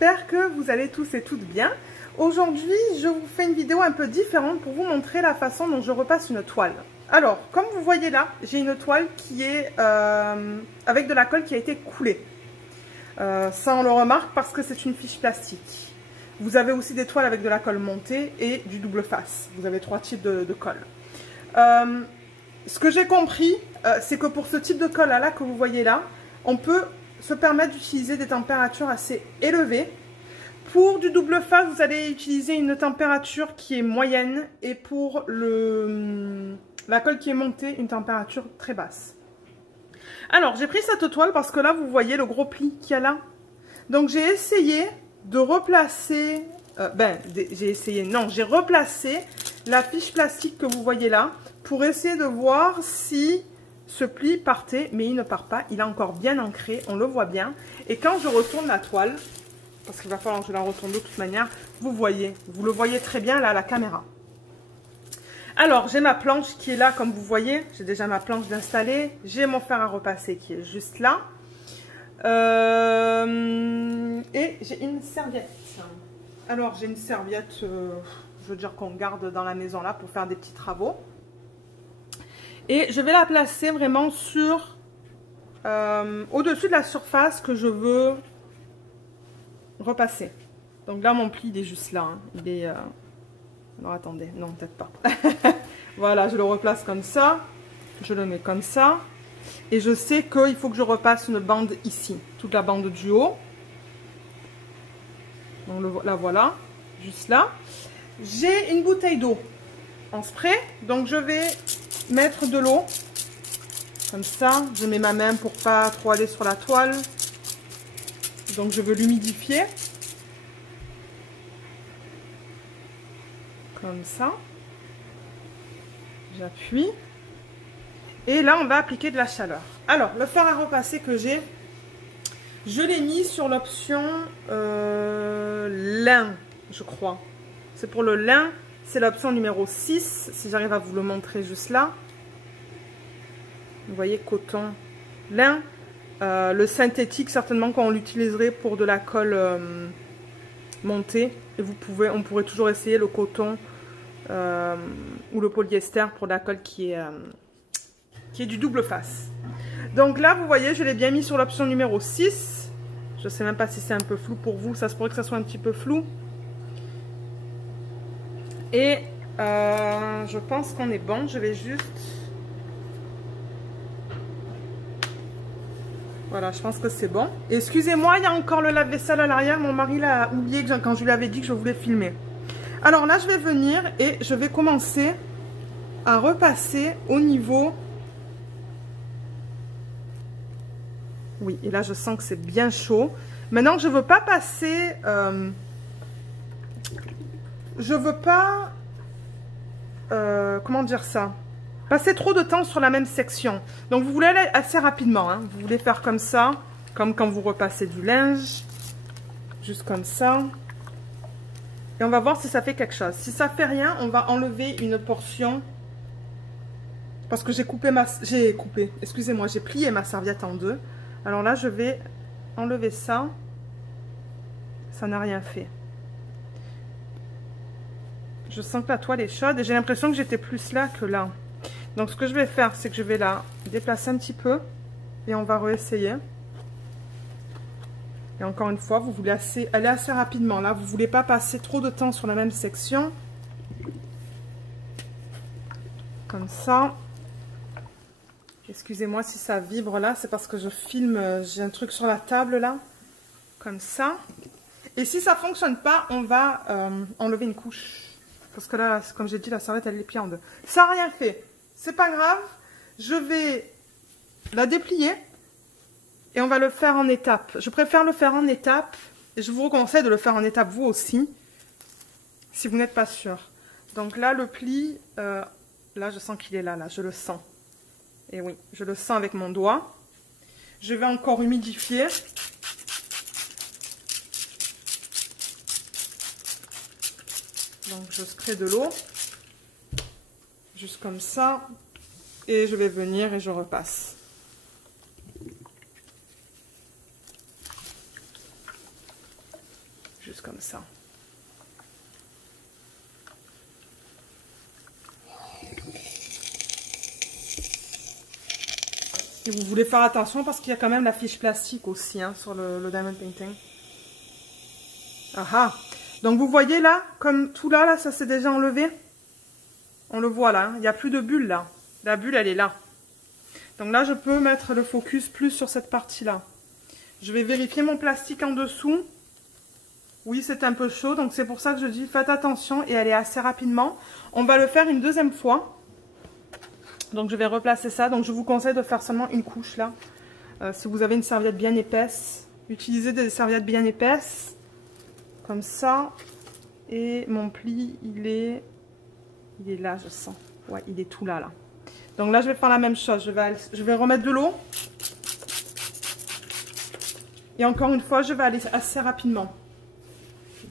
j'espère que vous allez tous et toutes bien. Aujourd'hui, je vous fais une vidéo un peu différente pour vous montrer la façon dont je repasse une toile. Alors, comme vous voyez là, j'ai une toile qui est avec de la colle qui a été coulée. Ça, on le remarque parce que c'est une fiche plastique. Vous avez aussi des toiles avec de la colle montée et du double face. Vous avez 3 types de colle. Ce que j'ai compris, c'est que pour ce type de colle là que vous voyez là, on peut se permettre d'utiliser des températures assez élevées. Pour du double face, vous allez utiliser une température qui est moyenne et pour la colle qui est montée, une température très basse. Alors, j'ai pris cette toile parce que là, vous voyez le gros pli qu'il y a là. Donc, j'ai essayé de replacer, j'ai replacé la fiche plastique que vous voyez là pour essayer de voir si ce pli partait, mais il ne part pas, il est encore bien ancré, on le voit bien. Et quand je retourne la toile, parce qu'il va falloir que je la retourne de toute manière, vous le voyez très bien là à la caméra. Alors, j'ai ma planche qui est là, comme vous voyez, j'ai déjà ma planche d'installer, j'ai mon fer à repasser qui est juste là. Et j'ai une serviette. Alors, j'ai une serviette, je veux dire qu'on garde dans la maison là pour faire des petits travaux. Et je vais la placer vraiment sur, au-dessus de la surface que je veux repasser. Donc là, mon pli, il est juste là. Hein. Il est... Alors, attendez. Non, peut-être pas. Voilà, je le replace comme ça. Je le mets comme ça. Et je sais qu'il faut que je repasse une bande ici. Toute la bande du haut. Donc, la voilà. Juste là. J'ai une bouteille d'eau en spray. Donc, je vais mettre de l'eau. Comme ça. Je mets ma main pour pas trop aller sur la toile. Donc, je veux l'humidifier. Comme ça. J'appuie. Et là, on va appliquer de la chaleur. Alors, le fer à repasser que j'ai, je l'ai mis sur l'option lin, je crois. C'est pour le lin. C'est l'option numéro 6. Si j'arrive à vous le montrer juste là. Vous voyez, coton, lin. Le synthétique, certainement, quand on l'utiliserait pour de la colle montée. Et on pourrait toujours essayer le coton ou le polyester pour la colle qui est du double face. Donc là, vous voyez, je l'ai bien mis sur l'option numéro 6. Je ne sais même pas si c'est un peu flou pour vous. Ça se pourrait que ça soit un petit peu flou. Et je pense qu'on est bon. Je vais juste... Voilà, je pense que c'est bon. Excusez-moi, il y a encore le lave-vaisselle à l'arrière. Mon mari l'a oublié quand je lui avais dit que je voulais filmer. Alors là, je vais venir et je vais commencer à repasser au niveau... Oui, et là, je sens que c'est bien chaud. Maintenant, je ne veux pas passer... je veux pas... comment dire ça? Passer trop de temps sur la même section. Donc, vous voulez aller assez rapidement. Hein. Vous voulez faire comme ça, comme quand vous repassez du linge. Juste comme ça. Et on va voir si ça fait quelque chose. Si ça fait rien, on va enlever une portion. Parce que j'ai excusez-moi, j'ai plié ma serviette en deux. Alors là, je vais enlever ça. Ça n'a rien fait. Je sens que la toile est chaude et j'ai l'impression que j'étais plus là que là. Donc ce que je vais faire, c'est que je vais la déplacer un petit peu et on va réessayer. Et encore une fois, vous voulez aller assez rapidement. Là, vous ne voulez pas passer trop de temps sur la même section. Comme ça. Excusez-moi si ça vibre là, c'est parce que je filme, j'ai un truc sur la table là. Comme ça. Et si ça ne fonctionne pas, on va enlever une couche. Parce que là, comme j'ai dit, la serviette, elle est pliée en deux. Ça n'a rien fait. C'est pas grave. Je vais la déplier. Et on va le faire en étapes. Je préfère le faire en étapes. Et je vous conseille de le faire en étapes vous aussi. Si vous n'êtes pas sûr. Donc là, le pli, là, je sens qu'il est là. Je le sens. Et oui, je le sens avec mon doigt. Je vais encore humidifier. Donc je spray de l'eau. Juste comme ça. Et je vais venir et je repasse. ça. Et vous voulez faire attention parce qu'il y a quand même la fiche plastique aussi hein, sur le diamond painting. Ah ah. Donc vous voyez là, comme tout là, ça s'est déjà enlevé. On le voit là, hein. Il n'y a plus de bulle là. La bulle elle est là. Donc là je peux mettre le focus plus sur cette partie là. Je vais vérifier mon plastique en dessous. Oui c'est un peu chaud, donc c'est pour ça que je dis faites attention et allez assez rapidement. On va le faire une deuxième fois. Donc je vais replacer ça, donc je vous conseille de faire seulement une couche là. Si vous avez une serviette bien épaisse, utilisez des serviettes bien épaisses. Comme ça. Et mon pli, il est là, je sens. Ouais, il est tout là, là. Donc là, je vais faire la même chose. Je vais remettre de l'eau. Et encore une fois, je vais aller assez rapidement.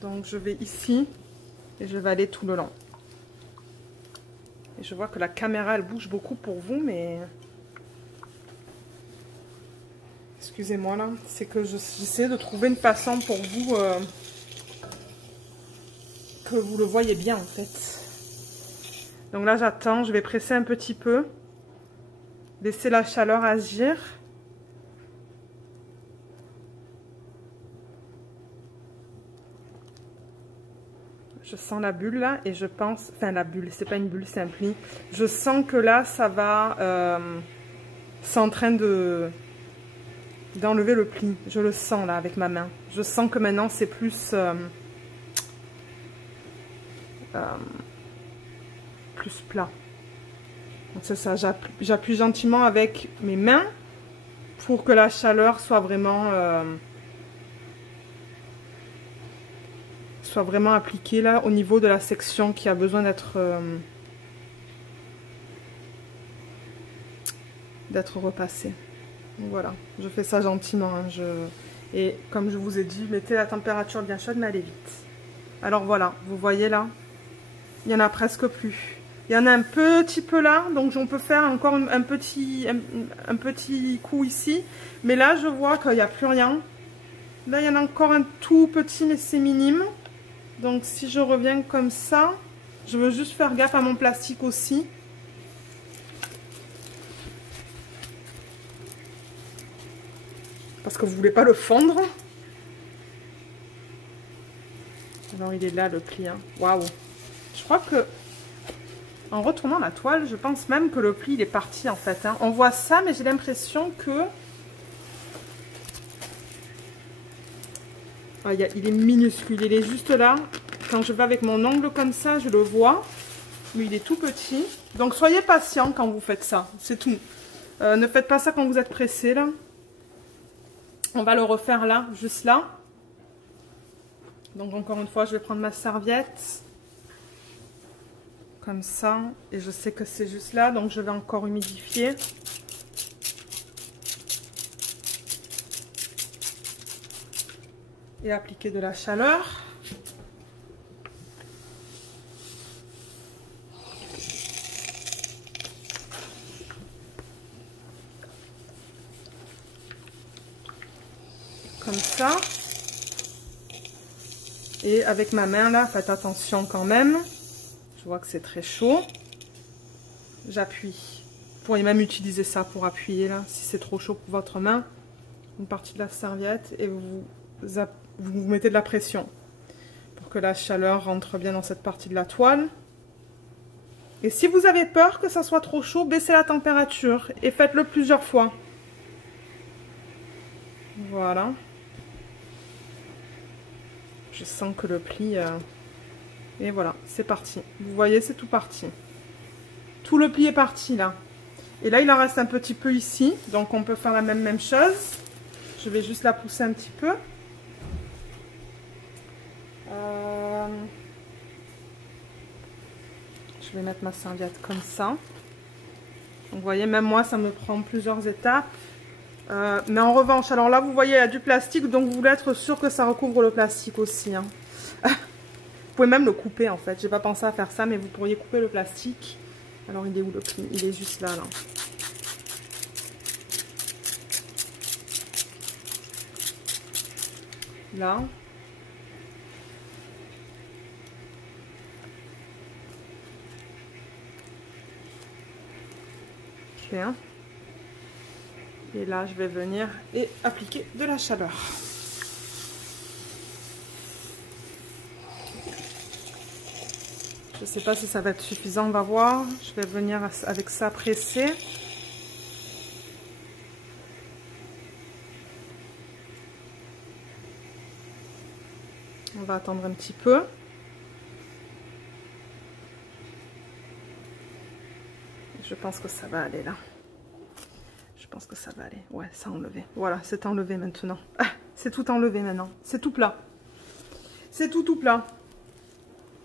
Donc je vais ici. Et je vais aller tout le long. Et je vois que la caméra, elle bouge beaucoup pour vous, mais... Excusez-moi, là. C'est que j'essaie de trouver une façon pour vous... que vous le voyez bien en fait. Donc là j'attends, je vais presser un petit peu, laisser la chaleur agir. Je sens la bulle là et je pense, enfin la bulle, c'est pas une bulle, c'est un pli. Je sens que là ça va, c'est en train d'enlever le pli. Je le sens là avec ma main. Je sens que maintenant c'est plus plus plat. Donc c'est ça, j'appuie gentiment avec mes mains pour que la chaleur soit vraiment appliquée là au niveau de la section qui a besoin d'être repassée. Donc voilà, je fais ça gentiment hein, et comme je vous ai dit, mettez la température bien chaude mais allez vite. Alors voilà, vous voyez là, il n'y en a presque plus. Il y en a un petit peu là, donc on peut faire encore un petit coup ici. Mais là, je vois qu'il n'y a plus rien. Là, il y en a encore un tout petit, mais c'est minime. Donc si je reviens comme ça, je veux juste faire gaffe à mon plastique aussi. Parce que vous ne voulez pas le fondre. Alors il est là le pli. Hein. Waouh! Je crois que en retournant la toile, je pense même que le pli il est parti en fait. Hein. On voit ça, mais j'ai l'impression que ah, il est minuscule. Il est juste là. Quand je vais avec mon ongle comme ça, je le vois. Mais il est tout petit. Donc soyez patient quand vous faites ça. C'est tout. Ne faites pas ça quand vous êtes pressé là. On va le refaire là, juste là. Donc encore une fois, je vais prendre ma serviette. Comme ça. Et je sais que c'est juste là, donc je vais encore humidifier. Et appliquer de la chaleur. Comme ça. Et avec ma main là, faites attention quand même. Je vois que c'est très chaud. J'appuie. Vous pourriez même utiliser ça pour appuyer là, si c'est trop chaud pour votre main. Une partie de la serviette et vous mettez de la pression pour que la chaleur rentre bien dans cette partie de la toile. Et si vous avez peur que ça soit trop chaud, baissez la température et faites-le plusieurs fois. Voilà. Je sens que le pli... Et voilà, c'est parti. Vous voyez, c'est tout parti. Tout le pli est parti là. Et là, il en reste un petit peu ici. Donc, on peut faire la même chose. Je vais juste la pousser un petit peu. Je vais mettre ma serviette comme ça. Donc, vous voyez, même moi, ça me prend plusieurs étapes. Mais en revanche, alors là, vous voyez, il y a du plastique. Donc, vous voulez être sûr que ça recouvre le plastique aussi. Hein. Vous pouvez même le couper, en fait. J'ai pas pensé à faire ça, mais vous pourriez couper le plastique. Alors, il est où le pli? Il est juste là, là. Là. Ok. Et là, je vais venir et appliquer de la chaleur. Je ne sais pas si ça va être suffisant, on va voir. Je vais venir avec ça presser. On va attendre un petit peu. Je pense que ça va aller là. Je pense que ça va aller. Ouais, ça a enlevé. Voilà, c'est enlevé maintenant. Ah, c'est tout enlevé maintenant. C'est tout plat. C'est tout plat.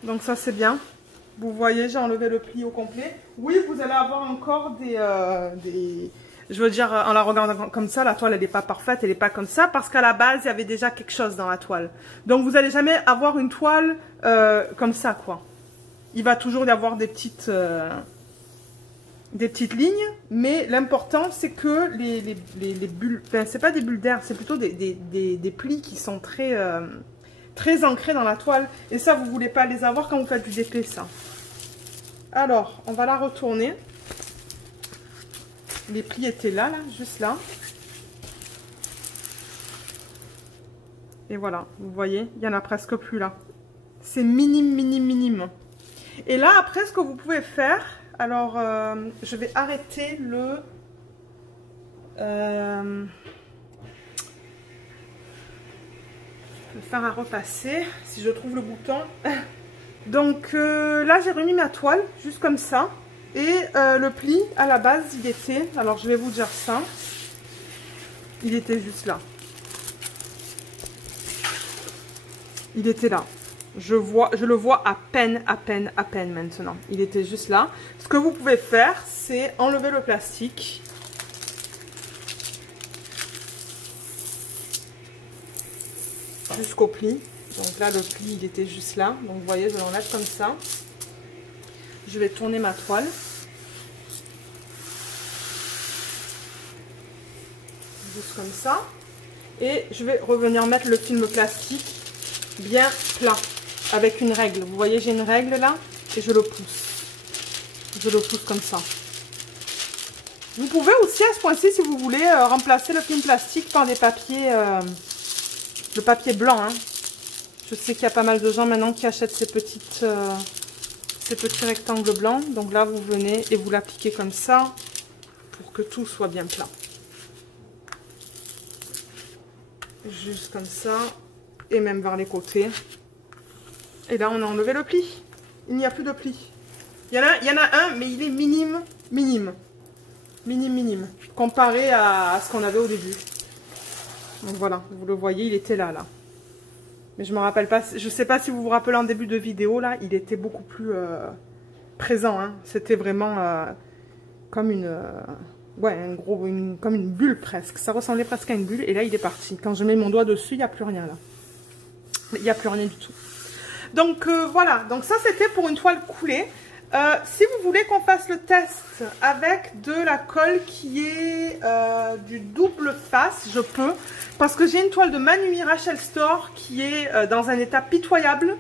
Donc ça, c'est bien. Vous voyez, j'ai enlevé le pli au complet. Oui, vous allez avoir encore des... Je veux dire, en la regardant comme ça, la toile, elle n'est pas parfaite, elle n'est pas comme ça, parce qu'à la base, il y avait déjà quelque chose dans la toile. Donc, vous n'allez jamais avoir une toile comme ça, quoi. Il va toujours y avoir des petites lignes, mais l'important, c'est que les bulles... Enfin, c'est pas des bulles d'air, c'est plutôt des plis qui sont très ancrés dans la toile. Et ça, vous ne voulez pas les avoir quand vous faites du déplait, ça. Alors, on va la retourner. Les plis étaient là, juste là. Et voilà, vous voyez, il n'y en a presque plus là. C'est minime. Et là, après, ce que vous pouvez faire, alors, je vais arrêter le... je vais faire à repasser, si je trouve le bouton. Donc, là, j'ai remis ma toile, juste comme ça. Et le pli, à la base, il était... Alors, je vais vous dire ça. Il était juste là. Il était là. Je le vois à peine maintenant. Il était juste là. Ce que vous pouvez faire, c'est enlever le plastique. Jusqu'au pli. Donc là, le pli, il était juste là. Donc, vous voyez, je l'enlève comme ça. Je vais tourner ma toile. Juste comme ça. Et je vais revenir mettre le film plastique bien plat. Avec une règle. Vous voyez, j'ai une règle là. Et je le pousse. Je le pousse comme ça. Vous pouvez aussi à ce point-ci, si vous voulez, remplacer le film plastique par des papiers... le papier blanc. Hein. Je sais qu'il y a pas mal de gens maintenant qui achètent ces petits rectangles blancs. Donc là, vous venez et vous l'appliquez comme ça pour que tout soit bien plat. Juste comme ça. Et même vers les côtés. Et là, on a enlevé le pli. Il n'y a plus de pli. Il y en a un, mais il est minime. Comparé à ce qu'on avait au début. Donc voilà, vous le voyez, il était là. Mais je me rappelle pas, je sais pas si vous vous rappelez en début de vidéo, là, il était beaucoup plus présent. Hein. C'était vraiment comme une... comme une bulle presque. Ça ressemblait presque à une bulle. Et là, il est parti. Quand je mets mon doigt dessus, il n'y a plus rien là. Il n'y a plus rien du tout. Donc voilà, donc ça c'était pour une toile coulée. Si vous voulez qu'on fasse le test avec de la colle qui est du double face, je peux. Parce que j'ai une toile de Manu Rachel Store qui est dans un état pitoyable.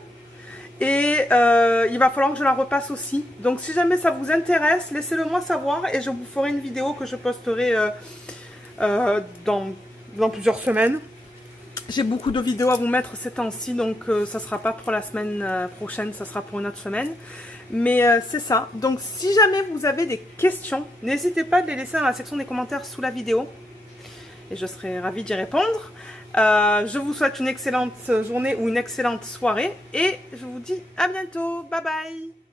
Et il va falloir que je la repasse aussi. Donc si jamais ça vous intéresse, laissez-le moi savoir. Et je vous ferai une vidéo que je posterai dans plusieurs semaines. J'ai beaucoup de vidéos à vous mettre ces temps-ci, donc ça ne sera pas pour la semaine prochaine, ça sera pour une autre semaine. Mais c'est ça. Donc si jamais vous avez des questions, n'hésitez pas à les laisser dans la section des commentaires sous la vidéo. Et je serai ravie d'y répondre. Je vous souhaite une excellente journée ou une excellente soirée. Et je vous dis à bientôt. Bye bye.